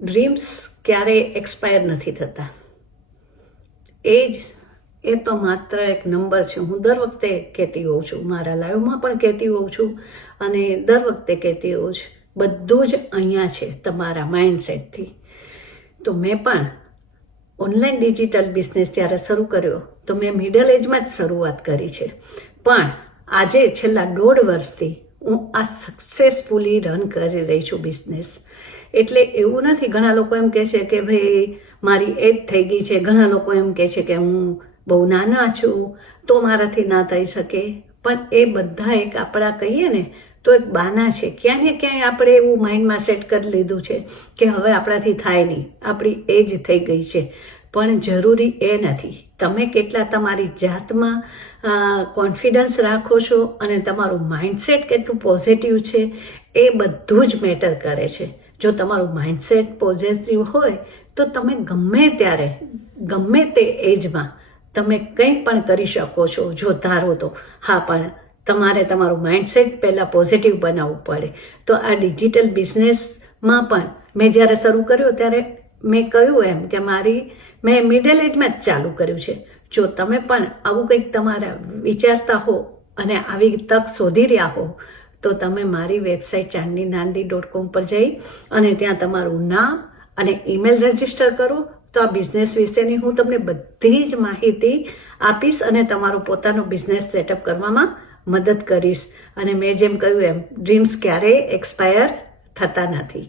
Dreams ક્યારેય expire નથી થતા. એ તો માત્ર એક નંબર છે. હું દર વખતે કહેતી હોઉં છું, મારા લાઈવમાં પણ કહેતી હોઉં છું અને દર વખતે કહેતી હોઉં છું, બધું જ અહીંયા છે તમારા માઇન્ડસેટથી. તો મેં પણ ઓનલાઈન ડિજિટલ બિઝનેસ જ્યારે શરૂ કર્યો તો મેં મિડલ એજમાં જ શરૂઆત કરી છે, પણ આજે છેલ્લા 1.5 વર્ષથી હું આ સક્સેસફુલી રન કરી રહી છું બિઝનેસ. એટલે એવું નથી, ઘણા લોકો એમ કહે છે કે ભાઈ મારી એજ થઈ ગઈ છે, ઘણા લોકો એમ કહે છે કે હું બહુ નાના છું તો મારાથી ના થઈ શકે, પણ એ બધા એક આપણા કહીએ ને તો એક બાના છે. ક્યાંય ને ક્યાંય આપણે એવું માઇન્ડમાં સેટ કરી લીધું છે કે હવે આપણાથી થાય નહીં, આપણી એજ થઈ ગઈ છે, પણ જરૂરી એ નથી. તમે કેટલા તમારી જાતમાં કોન્ફિડન્સ રાખો છો અને તમારું માઇન્ડસેટ કેટલું પોઝિટિવ છે એ બધું જ મેટર કરે છે. જો તમારું માઇન્ડસેટ પોઝિટિવ હોય તો તમે ગમે ત્યારે ગમે તે એજમાં તમે કંઈ પણ કરી શકો છો જો ધારો તો. હા, પણ તમારે તમારું માઇન્ડસેટ પહેલાં પોઝિટિવ બનાવવું પડે. તો આ ડિજિટલ બિઝનેસમાં પણ મેં જ્યારે શરૂ કર્યો ત્યારે મેં કહ્યું એમ કે મેં મિડલ એજમાં જ ચાલુ કર્યું છે. જો તમે પણ આવું કંઈક તમારા વિચારતા હો અને આવી તક શોધી રહ્યા હો તો તમે મારી વેબસાઇટ chandninaandi.com પર જઈ અને ત્યાં તમારું નામ અને ઈમેલ રજીસ્ટર કરો તો આ બિઝનેસ વિશેની હું તમને બધી જ માહિતી આપીશ અને તમારો પોતાનો બિઝનેસ સેટઅપ કરવામાં મદદ કરીશ. અને મેં જેમ કહ્યું એમ ડ્રીમ્સ ક્યારેય એક્સપાયર થતા નથી.